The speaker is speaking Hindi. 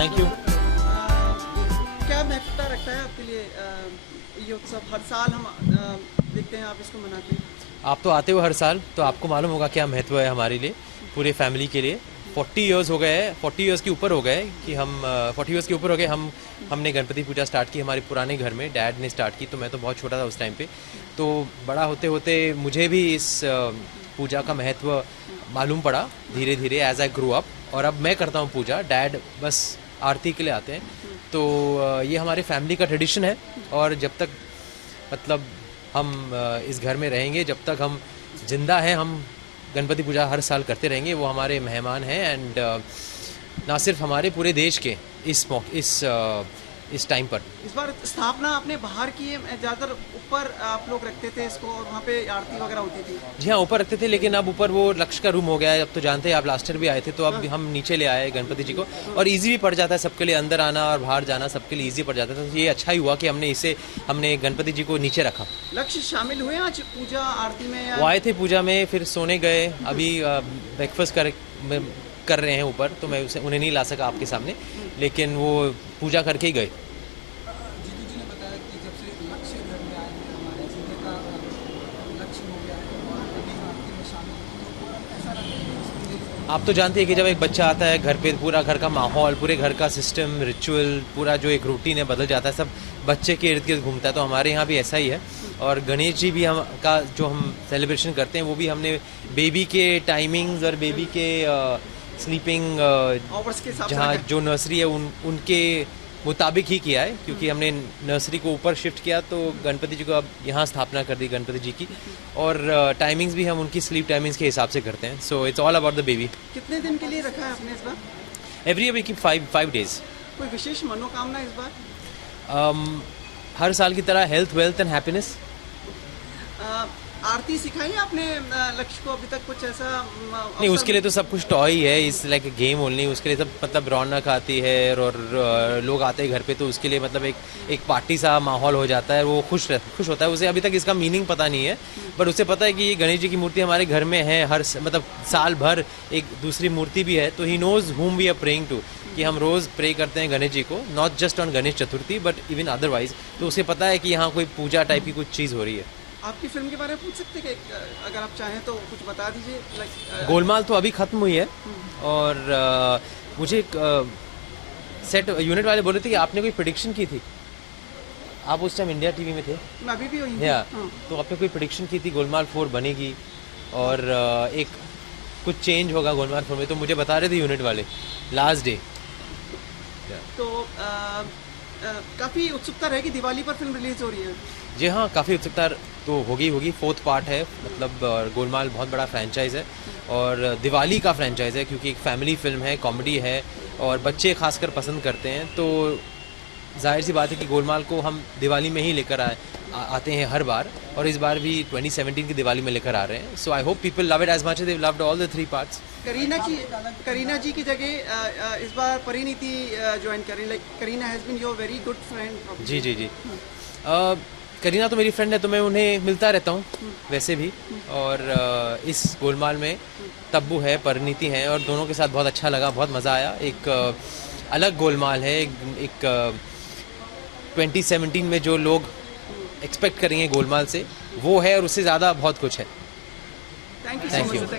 Thank you. क्या महत्वता रखता है आपके लिए ये उत्सव? हर साल हम देखते हैं आप इसको मनाते हैं। आप तो आते हो हर साल, तो आपको मालूम होगा क्या महत्व है हमारे लिए, पूरे फैमिली के लिए। 40 इयर्स हो गए हैं, 40 इयर्स के ऊपर हो गए कि हम 40 इयर्स के ऊपर हो गए हमने गणपति पूजा स्टार्ट की हमारे पुराने घर में। डैड ने स्टार्ट की, तो मैं तो बहुत छोटा था उस टाइम पे। तो बड़ा होते होते मुझे भी इस पूजा का महत्व मालूम पड़ा धीरे धीरे एज आई ग्रो अप। और अब मैं करता हूँ पूजा, डैड बस आरती के लिए आते हैं। तो ये हमारे फैमिली का ट्रेडिशन है। और जब तक मतलब हम इस घर में रहेंगे, जब तक हम जिंदा हैं, हम गणपति पूजा हर साल करते रहेंगे। वो हमारे मेहमान हैं एंड ना सिर्फ हमारे, पूरे देश के इस टाइम पर। इस बार स्थापना आपने बाहर की है, ज़्यादातर ऊपर आप लोग रखते थे इसको और वहाँ पे आरती वगैरह होती थी। जी हाँ, ऊपर रखते थे, लेकिन अब ऊपर वो लक्ष्य का रूम हो गया है। अब तो जानते हैं आप, लास्ट ईयर भी आए थे, तो अब हम नीचे ले आए गणपति जी को। और इजी भी पड़ जाता है सबके लिए, अंदर आना और बाहर जाना सबके लिए इजी पड़ जाता है। तो ये अच्छा ही हुआ कि हमने गणपति जी को नीचे रखा। लक्ष्य शामिल हुए आज पूजा आरती में? वो आए थे पूजा में, फिर सोने गए। अभी ब्रेकफास्ट कर रहे हैं ऊपर, तो मैं उन्हें नहीं ला सका आपके सामने, लेकिन वो पूजा करके ही गए। जीतू जी ने बताया कि जब से लक्ष्य घर में आए हैं हमारे सीधे का लक्ष्य हो गया है और अभी आरती में शामिल हो, तो ऐसा लगता है। आप तो जानते हैं कि जब एक बच्चा आता है घर पे, पूरा घर का माहौल, पूरे घर का सिस्टम, रिचुअल, पूरा जो एक रूटीन है बदल जाता है। सब बच्चे के इर्द गिर्द घूमता है। तो हमारे यहाँ भी ऐसा ही है। और गणेश जी भी जो हम सेलिब्रेशन करते हैं, वो भी हमने बेबी के टाइमिंग्स और बेबी के स्लीपिंग आवर्स के हिसाब से जहाँ रखा है। जो नर्सरी है उनके मुताबिक ही किया है। क्योंकि हमने नर्सरी को ऊपर शिफ्ट किया, तो गणपति जी को अब यहाँ स्थापना कर दी गणपति जी की। और टाइमिंग्स भी हम उनकी स्लीप टाइमिंग्स के हिसाब से करते हैं। So it's all about the baby. कितने दिन के लिए रखा है आपने इस बार? Every week 5 days। कोई विशेष मनोकामना इस बार? हर साल की तरह हेल्थ, वेल्थ एंड हैप्पीनेस। आरती सिखाई आपने लक्ष्य को अभी तक? कुछ ऐसा नहीं, उसके लिए तो सब कुछ टॉय ही है, इस लाइक गेम ओनली। उसके लिए सब मतलब रौनक आती है और लोग आते हैं घर पे, तो उसके लिए मतलब एक पार्टी सा माहौल हो जाता है। वो खुश होता है। उसे अभी तक इसका मीनिंग पता नहीं है, बट उसे पता है कि ये गणेश जी की मूर्ति हमारे घर में है। मतलब साल भर एक दूसरी मूर्ति भी है, तो he knows whom we are praying to, कि हम रोज़ प्रे करते हैं गणेश जी को, not just on Ganesh Chaturthi but even otherwise. तो उसे पता है कि यहाँ कोई पूजा टाइप की कुछ चीज़ हो रही है। आपकी फिल्म के बारे में पूछ सकते हैं कि अगर आप चाहें तो कुछ बता दीजिए। लाइक गोलमाल तो अभी ख़त्म हुई है। और मुझे सेट यूनिट वाले बोले थे कि आपने कोई प्रेडिक्शन की थी। आप उस टाइम इंडिया टीवी में थे। मैं अभी भी वहीं थी। या हाँ। तो आपने कोई प्रेडिक्शन की थी गोलमाल 4 बनेगी और एक कुछ चेंज होगा गोलमाल 4 में, तो मुझे बता रहे थे यूनिट वाले लास्ट डे। तो काफ़ी उत्सुकता रहेगी, दिवाली पर फिल्म रिलीज हो रही है। जी हाँ, काफ़ी उत्सुकता तो होगी। 4th पार्ट है। मतलब गोलमाल बहुत बड़ा फ्रेंचाइज है और दिवाली का फ्रेंचाइज है, क्योंकि एक फैमिली फिल्म है, कॉमेडी है और बच्चे खासकर पसंद करते हैं। तो जाहिर सी बात है कि गोलमाल को हम दिवाली में ही लेकर आते हैं हर बार, और इस बार भी 2017 की दिवाली में लेकर आ रहे हैं। So I hope people love it as much as they loved all the 3 parts. Kareena ji की जगह इस बार परिणीति ज्वाइन करें। Like Kareena has been your very good friend. जी जी जी। करीना तो मेरी फ्रेंड है, तो मैं उन्हें मिलता रहता हूँ वैसे भी। और इस गोलमाल में तब्बू है, परिणीति है, और दोनों के साथ बहुत अच्छा लगा, बहुत मज़ा आया। एक अलग गोलमाल है। एक 2017 में जो लोग एक्सपेक्ट करेंगे गोलमाल से, वो है, और उससे ज़्यादा बहुत कुछ है। Thank you thank so you. Much.